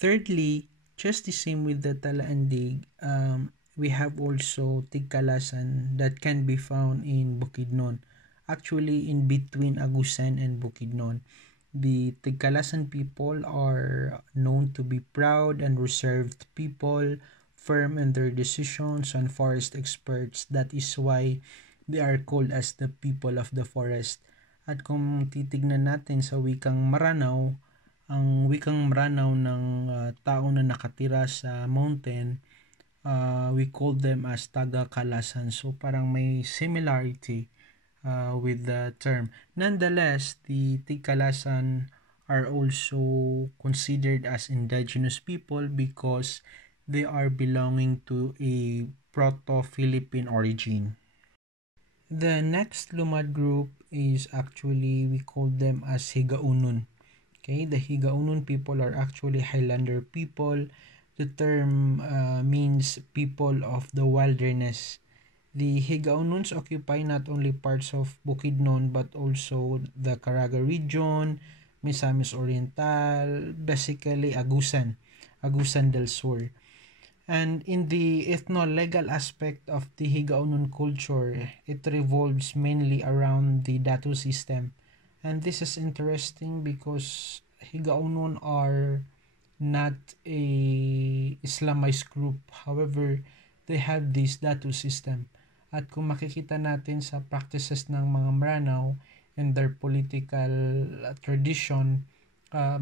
Thirdly, just the same with the Talaandig, we have also Tigkalasan that can be found in Bukidnon. Actually, in between Agusan and Bukidnon. The Tigkalasan people are known to be proud and reserved people, firm in their decisions, and forest experts. That is why they are called as the people of the forest. At kung titignan natin sa wikang Maranao, ang wikang Maranao ng tao na nakatira sa mountain, we call them as taga-Kalasan. So parang may similarity with the term. Nonetheless, the Tigkalasan are also considered as indigenous people because they are belonging to a Proto-Philippine origin. The next Lumad group is actually, we call them as Higaunun. Okay, the Higaunun people are actually Highlander people. The term means people of the wilderness. The Higaununs occupy not only parts of Bukidnon but also the Caraga region, Misamis Oriental, basically Agusan del Sur. And in the ethno-legal aspect of the Higaunun culture, it revolves mainly around the Datu system. And this is interesting because Higaunun are not a Islamized group. However, they have this Datu system. At kung makikita natin sa practices ng mga Maranao and their political tradition,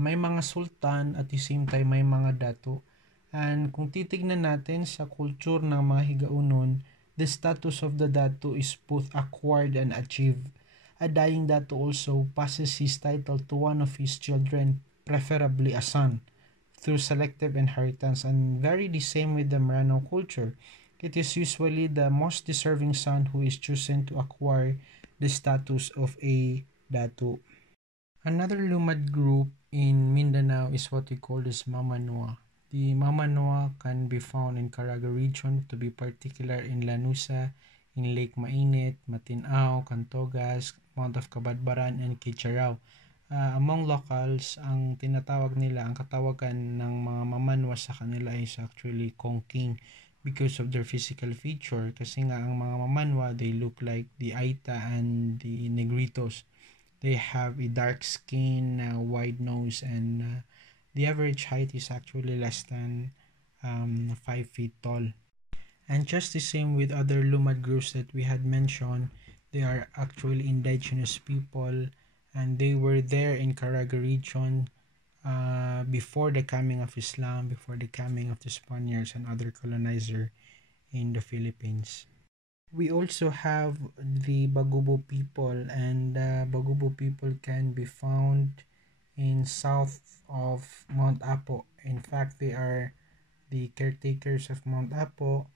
may mga sultan at the same time may mga Datu. And kung titignan natin sa culture ng mga Higaunon, the status of the Datu is both acquired and achieved. A dying Datu also passes his title to one of his children, preferably a son, through selective inheritance, and very the same with the Marano culture. It is usually the most deserving son who is chosen to acquire the status of a Datu. Another Lumad group in Mindanao is what we call as MAMANWA. The MAMANWA can be found in Caraga region, to be particular in Lanusa, in Lake Mainit, Matinao, Cantogas, Mount of Kabadbaran, and Kitcharao. Among locals, ang tinatawag nila, ang katawagan ng mga Mamanwa sa kanila is actually Kongking because of their physical feature. Kasi nga ang mga Mamanwa, they look like the Aita and the Negritos. They have a dark skin, wide nose, and the average height is actually less than 5 feet tall. And just the same with other Lumad groups that we had mentioned, they are actually indigenous people, and they were there in Caraga region before the coming of Islam, before the coming of the Spaniards and other colonizer in the Philippines. We also have the Bagobo people, and Bagobo people can be found in south of Mount Apo. In fact, they are the caretakers of Mount Apo,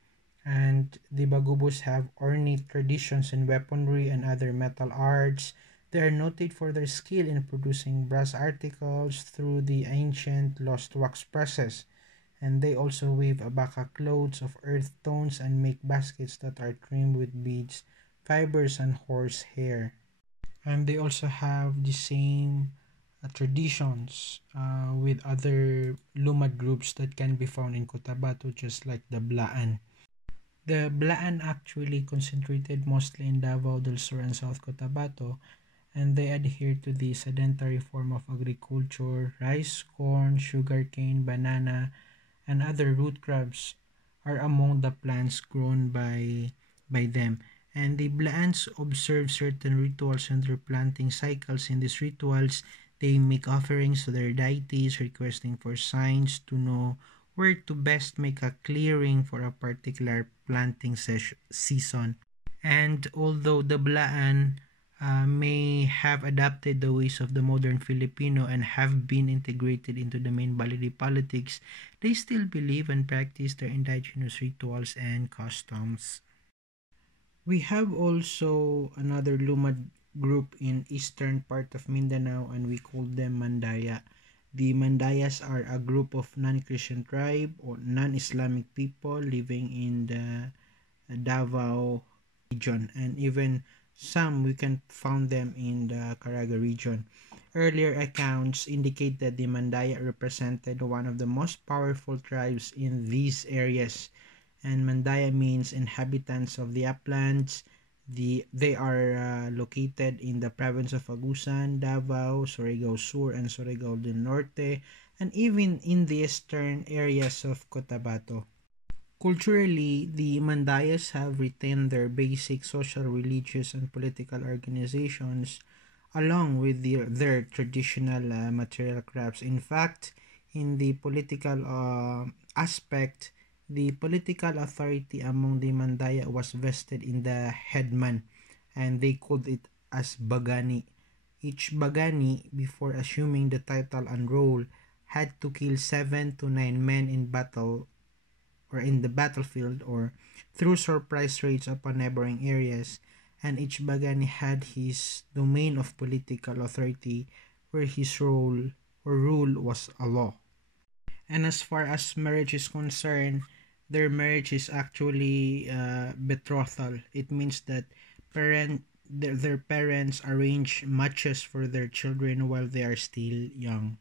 and the Bagobos have ornate traditions in weaponry and other metal arts. They are noted for their skill in producing brass articles through the ancient lost wax presses, and they also weave abaka clothes of earth tones and make baskets that are trimmed with beads, fibers, and horse hair. And they also have the same traditions with other Lumad groups that can be found in Cotabato, just like the Blaan. The Blaan actually concentrated mostly in Davao del Sur and South Cotabato, and they adhere to the sedentary form of agriculture. Rice, corn, sugarcane, banana, and other root crops are among the plants grown by them. And the Blaans observe certain rituals and their planting cycles. In these rituals, they make offerings to their deities, requesting for signs to know where to best make a clearing for a particular planting season. And although the Blaan may have adapted the ways of the modern Filipino and have been integrated into the main Balidi politics, they still believe and practice their indigenous rituals and customs. We have also another Lumad group in eastern part of Mindanao, and we call them Mandaya. The Mandayas are a group of non-Christian tribe or non-Islamic people living in the Davao region, and even some we can found them in the Caraga region. Earlier accounts indicate that the Mandaya represented one of the most powerful tribes in these areas, and Mandaya means inhabitants of the uplands. They are located in the province of Agusan, Davao, Surigao Sur, and Surigao del Norte, and even in the eastern areas of Cotabato. Culturally, the Mandayas have retained their basic social, religious, and political organizations along with their traditional material crafts. In fact, in the political aspect, the political authority among the Mandaya was vested in the headman, and they called it as Bagani. Each Bagani, before assuming the title and role, had to kill 7 to 9 men in battle or in the battlefield or through surprise raids upon neighboring areas, and each Bagani had his domain of political authority where his role or rule was a law. And as far as marriage is concerned, their marriage is actually betrothal. It means that their parents arrange matches for their children while they are still young.